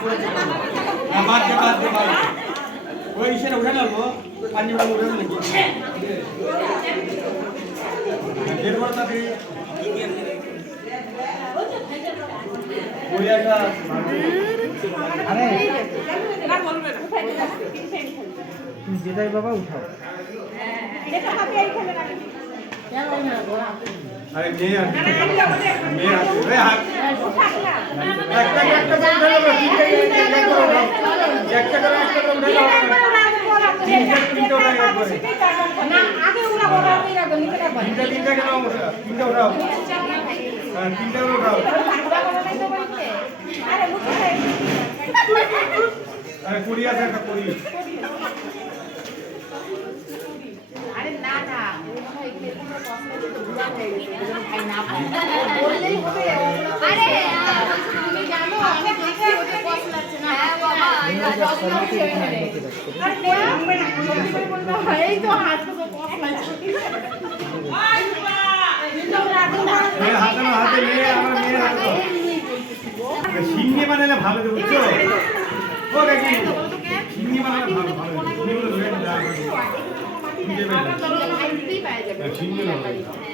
বাদ দে বাদ দে বাদ ওই ইসের উঠে নেব পানি বাড়ি উঠে নাকি আরে তুমি যেটাই বাবা উঠাও আরে মেয়ে আছে মেয়ে আছে একটা কুড়ি আরে না না আরে সিঙ্গি বানালে ভালো বুঝছ ও দেখি সিঙ্গি বানালে ভালো ভালো সিঙ্গি বানালে।